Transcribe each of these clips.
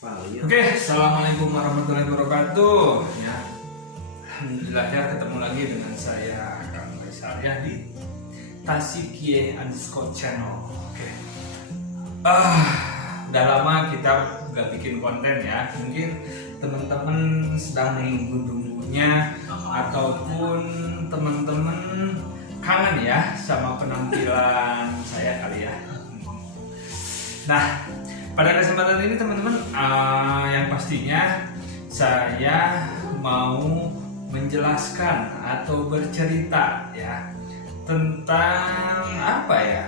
Oke, assalamualaikum warahmatullahi wabarakatuh. Ya, alhamdulillah ya ketemu lagi dengan saya Kang Faisal ya di Tasikye _ channel. Oke, udah lama kita nggak bikin konten ya. Mungkin teman-teman sedang menunggu-nunggunya ataupun teman-teman kangen ya sama penampilan saya kali ya. Nah, pada kesempatan ini teman-teman, yang pastinya saya mau menjelaskan atau bercerita ya tentang apa ya,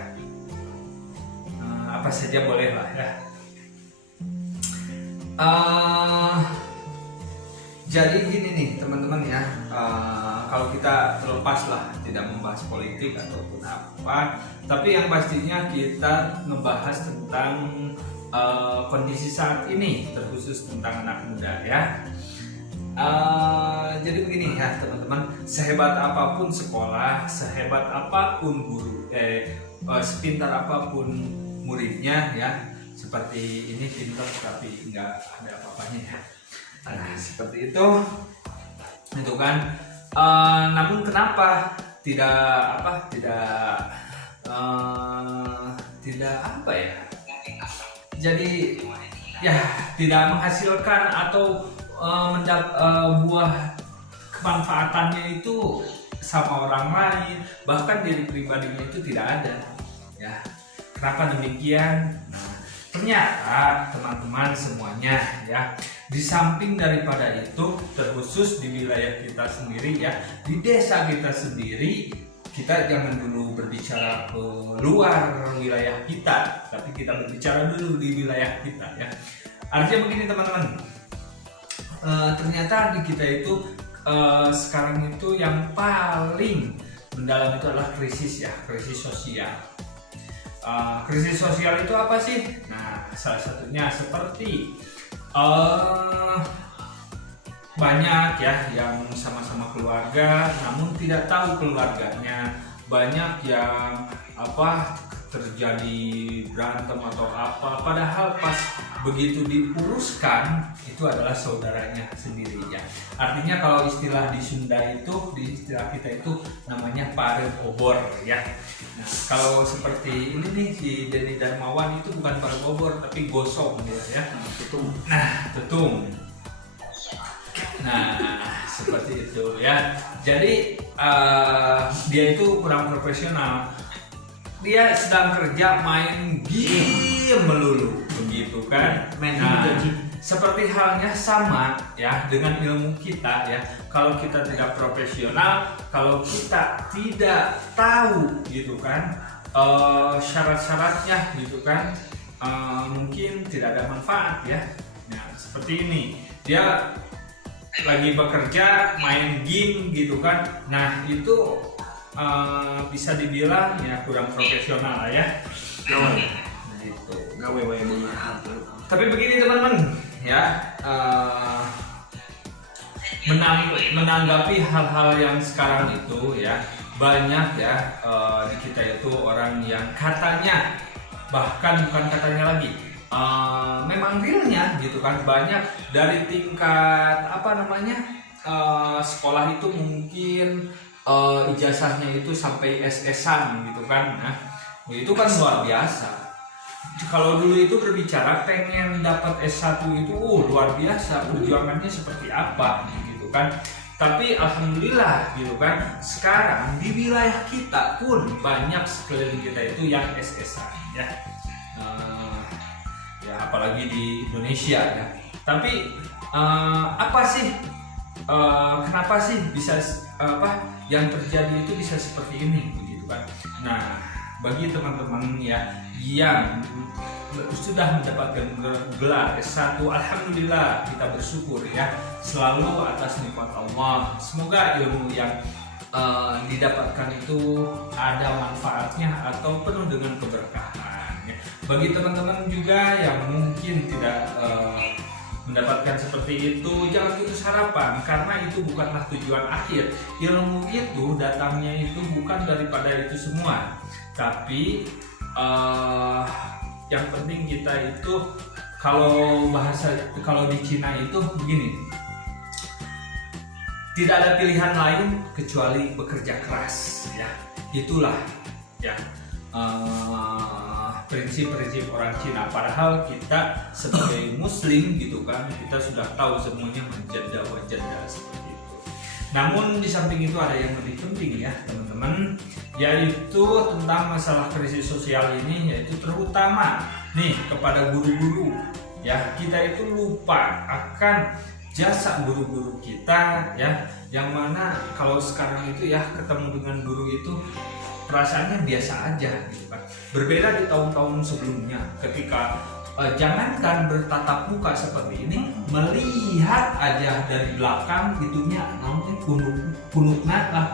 apa saja boleh lah ya. Jadi gini nih teman-teman ya, kalau kita terlepas lah tidak membahas politik ataupun apa, tapi yang pastinya kita membahas tentang kondisi saat ini, terkhusus tentang anak muda ya. Jadi begini ya teman-teman, sehebat apapun sekolah, sehebat apapun guru, sepintar apapun muridnya ya, seperti ini pintar tapi nggak ada apa-apanya ya. Nah seperti itu kan. Namun kenapa tidak apa ya? Jadi ya tidak menghasilkan atau buah kemanfaatannya itu sama orang lain, bahkan diri pribadinya itu tidak ada ya. Kenapa demikian? Nah, ternyata teman-teman semuanya ya, di samping daripada itu, terkhusus di wilayah kita sendiri ya, di desa kita sendiri, kita jangan dulu berbicara ke luar wilayah kita, tapi kita berbicara dulu di wilayah kita ya. Artinya begini teman-teman, ternyata di kita itu sekarang itu yang paling mendalam itu adalah krisis ya, krisis sosial. Krisis sosial itu apa sih? Nah, salah satunya seperti banyak ya yang sama-sama keluarga namun tidak tahu keluarganya, banyak yang terjadi berantem atau apa, padahal pas begitu diuruskan itu adalah saudaranya sendiri ya. Artinya kalau istilah di Sunda itu, di istilah kita itu namanya parem obor ya. Nah, kalau seperti ini nih si Denny Darmawan itu bukan parem obor tapi gosong dia ya. Tetung. Nah, seperti itu ya. Jadi dia itu kurang profesional. Dia sedang kerja main game melulu, begitu kan? Seperti halnya sama ya dengan ilmu kita ya. Kalau kita tidak profesional, kalau kita tidak tahu gitu kan syarat-syaratnya gitu kan, mungkin tidak ada manfaat ya. Nah, seperti ini dia lagi bekerja main game gitu kan. Nah itu bisa dibilang ya kurang profesional ya. Gitu. Tapi begini teman-teman ya, menanggapi hal-hal yang sekarang itu ya, banyak ya di kita itu orang yang katanya, bahkan bukan katanya lagi, memang realnya gitu kan, banyak dari tingkat sekolah itu mungkin ijazahnya itu sampai SS-an gitu kan. Nah, itu kan luar biasa. Kalau dulu itu berbicara pengen dapat S1 itu luar biasa, perjuangannya seperti apa gitu kan. Tapi alhamdulillah gitu kan, sekarang di wilayah kita pun banyak sekeliling kita itu yang SS-an ya. Ya apalagi di Indonesia ya. Tapi kenapa sih bisa yang terjadi itu bisa seperti ini begitu kan. Nah, bagi teman-teman ya yang sudah mendapatkan gelar S1, alhamdulillah kita bersyukur ya, selalu atas nikmat Allah. Semoga ilmu yang didapatkan itu ada manfaatnya atau penuh dengan keberkahan ya. Bagi teman-teman juga yang mungkin tidak mendapatkan seperti itu, jangan putus harapan, karena itu bukanlah tujuan akhir. Ilmu itu datangnya itu bukan daripada itu semua, tapi yang penting kita itu kalau di Cina itu begini, tidak ada pilihan lain kecuali bekerja keras, ya. Itulah ya prinsip-prinsip orang Cina. Padahal kita sebagai Muslim gitu kan, kita sudah tahu semuanya menjanda seperti itu. Namun di samping itu ada yang lebih penting ya teman-teman, yaitu tentang masalah krisis sosial ini, yaitu terutama nih kepada guru-guru ya. Kita itu lupa akan jasa guru-guru kita ya, yang mana kalau sekarang itu ya ketemu dengan guru itu perasaannya biasa aja gitu kan. Berbeda di tahun-tahun sebelumnya ketika jangankan bertatap muka seperti ini, melihat aja dari belakang gitunya namanya kunutna lah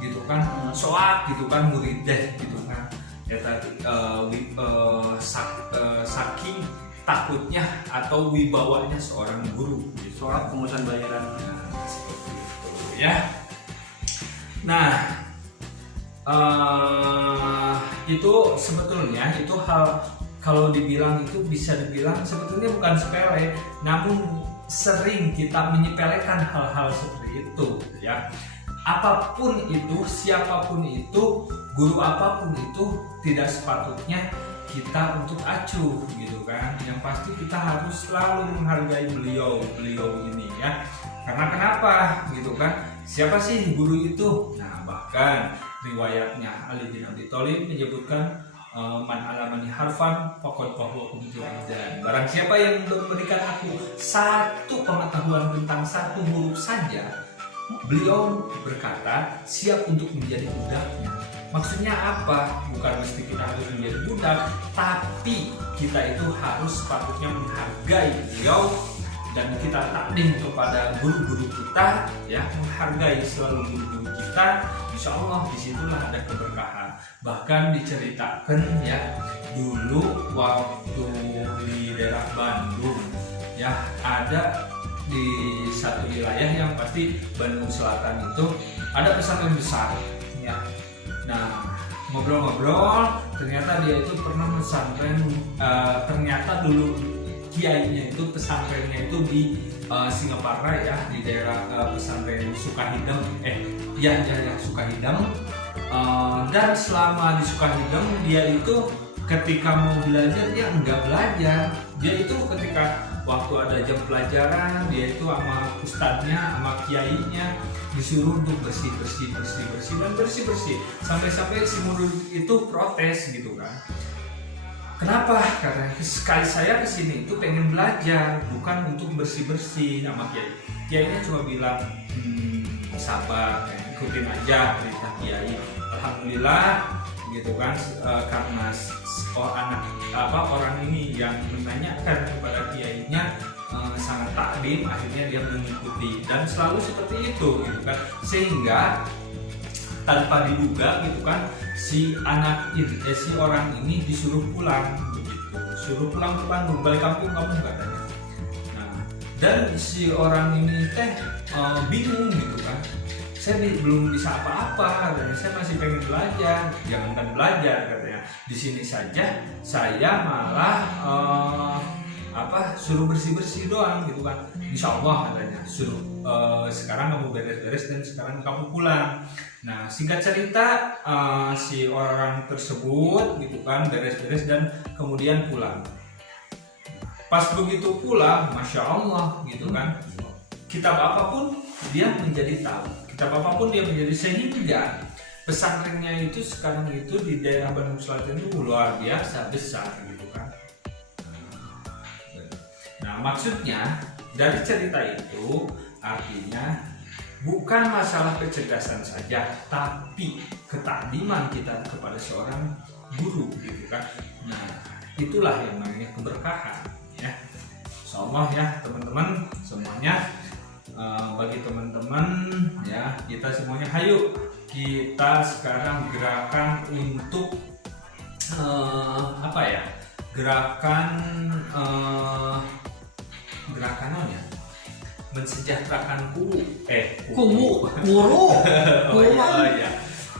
gitu kan, soak gitu kan, murid deh gitu kan ya tadi, saking takutnya atau wibawanya seorang guru gitu. Soal pengurusan bayaran Seperti itu ya. Nah itu sebetulnya itu hal, kalau dibilang itu bisa dibilang sebetulnya bukan sepele, namun sering kita menyepelekan hal-hal seperti itu ya. Apapun itu, siapapun itu, guru apapun itu, tidak sepatutnya kita untuk acuh gitu kan. Yang pasti kita harus selalu menghargai beliau ini ya. Karena kenapa gitu kan? Siapa sih guru itu? Nah, bahkan riwayatnya Ali bin Abi Thalib menyebutkan man alamani harfan faqad fahuwa qumtu aidan. Barang siapa yang memberikan aku satu pengetahuan tentang satu huruf saja, beliau berkata siap untuk menjadi budaknya. Maksudnya apa? Bukan mesti kita harus menjadi budak, tapi kita itu harus sepatutnya menghargai beliau dan kita takdim kepada guru-guru kita ya, menghargai selalu guru-guru kita. Insya Allah disitulah ada keberkahan. Bahkan diceritakan ya, dulu waktu di daerah Bandung ya, ada di satu wilayah yang pasti Bandung Selatan itu ada pesantren besar ya. Nah ngobrol-ngobrol ternyata dia itu pernah pesantren, ternyata dulu kiainya itu pesantrennya itu di Singapura ya, di daerah pesantren Sukahideng Sukahideng. Dan selama di Sukahideng dia itu ketika mau belajar dia enggak belajar. Dia itu ketika waktu ada jam pelajaran dia itu sama ustadznya sama kiainya disuruh untuk bersih sampai si murid itu protes gitu kan. Kenapa? Karena sekali saya kesini itu pengen belajar, bukan untuk bersih sama kiai. Kiainya cuma bilang sabar, ikutin aja perintah kiai. Alhamdulillah gitu kan, karena orang ini yang menanyakan kepada kiainya sangat takdim, akhirnya dia mengikuti dan selalu seperti itu gitu kan, sehingga tanpa diduga gitu kan si orang ini disuruh pulang begitu, suruh pulang ke Bandung, balik kampung kamu katanya. Nah, dan si orang ini bingung gitu kan, saya belum bisa apa-apa dan saya masih pengen belajar. Jangankan belajar katanya, di sini saja saya malah suruh bersih doang gitu kan. Insya Allah katanya suruh sekarang kamu beres-beres dan sekarang kamu pulang. Nah singkat cerita si orang tersebut gitu kan beres-beres dan kemudian pulang. Pas begitu pulang, masya Allah gitu kan, kitab apapun dia menjadi tahu, kitab apapun dia menjadi, sehingga pesantrennya itu sekarang itu di daerah Bandung Selatan itu luar biasa besar gitu kan. Nah maksudnya dari cerita itu artinya bukan masalah kecerdasan saja, tapi ketakdiman kita kepada seorang guru gitu kan. Nah itulah yang namanya keberkahan ya. Insyaallah ya teman-teman semuanya, bagi teman-teman ya, kita semuanya hayu kita sekarang gerakan untuk gerakan apa ya, mensejahterakan guru. Guru. Oh, iya.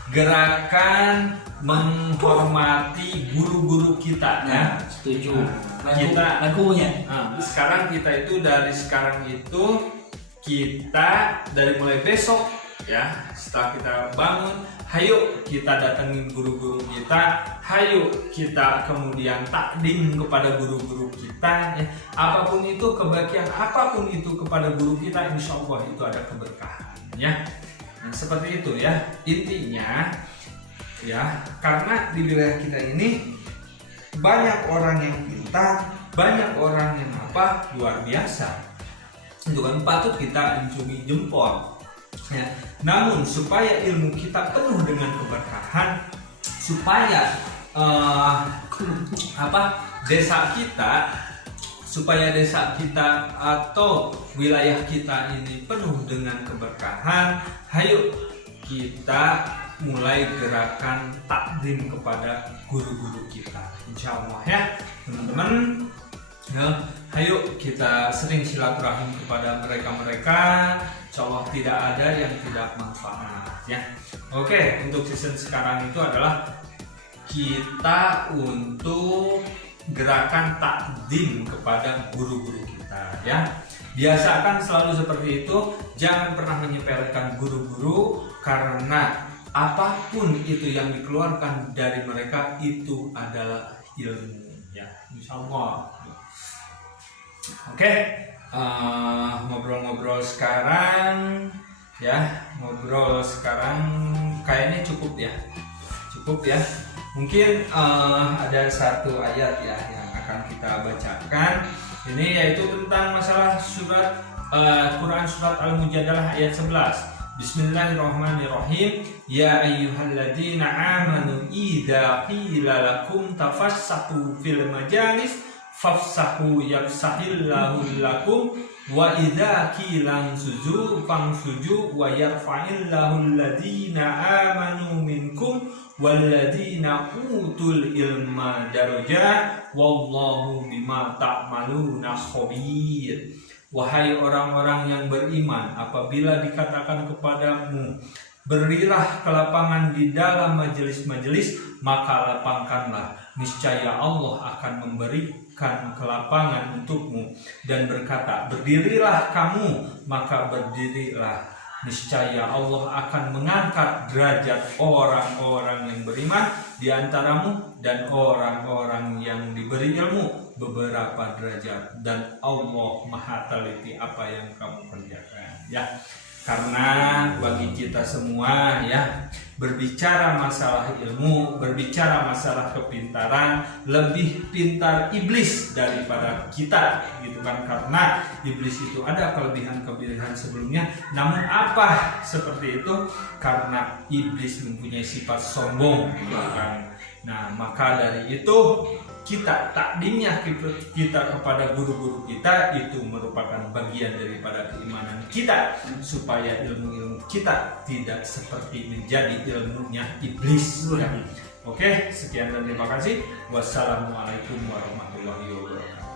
gerakan menghormati guru-guru kita ya. Setuju. Lagunya. Sekarang kita itu dari sekarang itu kita dari mulai besok ya, setelah kita bangun, hayo kita datengin guru-guru kita, hayo kita kemudian takdim kepada guru-guru kita ya. Apapun itu, kebaikan apapun itu kepada guru kita, insya Allah itu ada keberkahan ya. Nah, seperti itu ya intinya ya, karena di wilayah kita ini banyak orang yang pintar, banyak orang yang luar biasa, itu kan patut kita acungi jempol ya. Namun supaya ilmu kita penuh dengan keberkahan, supaya desa kita atau wilayah kita ini penuh dengan keberkahan, hayo kita mulai gerakan takdim kepada guru-guru kita, insya Allah ya teman-teman ya. Hayo kita sering silaturahim kepada mereka, insya Allah tidak ada yang tidak manfaat ya. Oke, untuk season sekarang itu adalah kita untuk gerakan takdim kepada guru-guru kita ya. Biasakan selalu seperti itu, jangan pernah menyepelekan guru-guru, karena apapun itu yang dikeluarkan dari mereka itu adalah ilmu ya, insya Allah. Oke, ngobrol-ngobrol sekarang ya, kayaknya cukup ya. Mungkin ada satu ayat ya yang akan kita bacakan. Ini yaitu tentang masalah surat Quran surat Al-Mujadalah ayat 11. Bismillahirrahmanirrahim. Ya ayyuhalladzina amanu idza qila lakum tafassahu fil majalis fafsahu yafsahillahu lakum wa idza qila suju fangsuju wa yarfa'illahu alladzina amanu minkum walladzina utul ilma darajat wallahu bima ta'maluna khabir. Wahai orang-orang yang beriman, apabila dikatakan kepadamu berdirilah ke lapangan di dalam majelis-majelis, maka lapangkanlah, niscaya Allah akan memberikan kelapangan untukmu. Dan berkata, berdirilah kamu, maka berdirilah, niscaya Allah akan mengangkat derajat orang-orang yang beriman di antaramu dan orang-orang yang diberi ilmu beberapa derajat, dan Allah Maha teliti apa yang kamu kerjakan ya. Karena bagi kita semua ya, berbicara masalah ilmu, berbicara masalah kepintaran, lebih pintar iblis daripada kita gitu kan, karena iblis itu ada kelebihan-kelebihan sebelumnya. Namun apa seperti itu? Karena iblis mempunyai sifat sombong gitu kan. Nah, maka dari itu kita takdimnya kita kepada guru-guru kita itu merupakan bagian daripada keimanan kita, supaya ilmu-ilmu kita tidak seperti menjadi ilmunya iblis ya. Oke, sekian dan terima kasih. Wassalamualaikum warahmatullahi wabarakatuh.